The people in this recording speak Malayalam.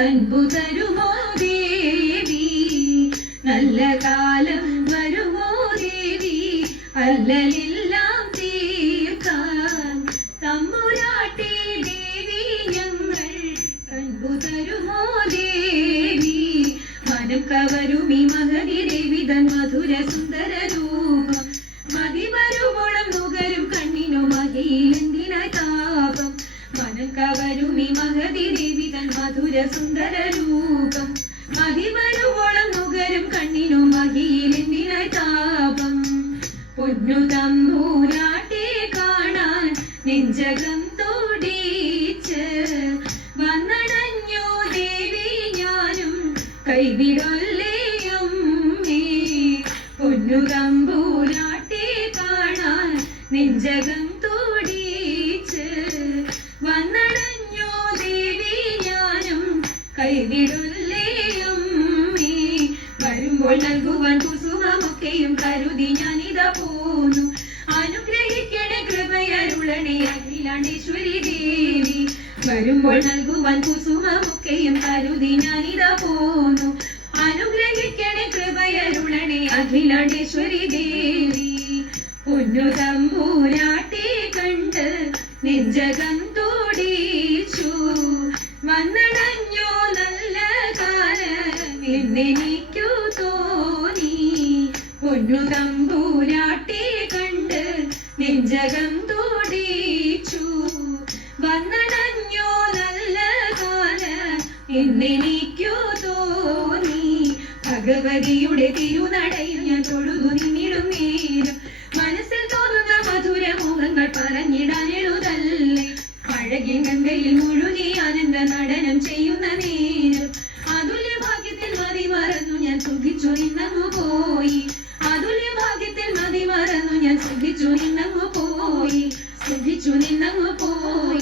അൻപു തരുമോ ദേവി? നല്ല കാലം വരുമോ ദേവി? അല്ലലെല്ലാം തീർക്കാൻ തമ്പുരാട്ടി ദേവി ഞങ്ങൾ കൺപു തരുമോ ദേവി? മനം കവരുമി മഹതി ദേവി തൻ മധുര സുന്ദര മഹതി ദേവി തൻ മധുര സുന്ദര രൂപം. മതി വരുവോളം നുകരും കണ്ണിനു മഹിയിലെന്തിന താപം. പൊന്നു തമ്പൂരാട്ടെ കാണാൻ നെഞ്ചകം തോടീച്ച് വന്നടഞ്ഞു ദേവി ഞാനും കൈവിടല്ലേയും പൊന്നു തമ്പൂരാട്ടെ കാണാൻ നെഞ്ചകം കൈവിടല്ലേയും വരുമ്പോൾ നൽകുവാൻ കുസുമമൊക്കെയും കരുതി ഞാനിതാ പോന്നു. അനുഗ്രഹിക്കണേ കൃപയരുളണേ അഖിലാണ്ടേശ്വരി ദേവി. വരുമ്പോൾ നൽകുവാൻ കുസുമമൊക്കെയും കരുതി ഞാനിതാ പോന്നു. അനുഗ്രഹിക്കണേ കൃപയരുളണേ അഖിലാണ്ടേശ്വരി ദേവി. പൊന്നു തമ്പൂരാട്ടി കണ്ട് നെഞ്ചകം എന്നെനിക്കു തോന്നി. പൊന്നു തമ്പൂരാട്ടെ കണ്ട് നെഞ്ചകം തോടിച്ചു. വന്നടഞ്ഞോ നല്ല കാല എന്നെനിക്കു തോന്നി. ഭഗവതിയുടെ തിരുനടയിൽ ഞാൻ തൊഴുതു നിന്നിടും നേരം മനസ്സിൽ തോന്നുന്ന മധുര മുഖങ്ങൾ പറഞ്ഞിടാൻ എഴുതല്ലേ. അഴകിൽ ഗംഗയിൽ മുഴുകി ആനന്ദ നടനം ചെയ്യുന്ന നിന്നങ്ങു പോയി. അതുല്യ ഭാഗ്യത്തിൽ മതി മറന്നു. ഞാൻ സുഖിച്ചു നിന്നങ്ങു പോയി. സുഖിച്ചു നിന്നങ്ങു പോയി.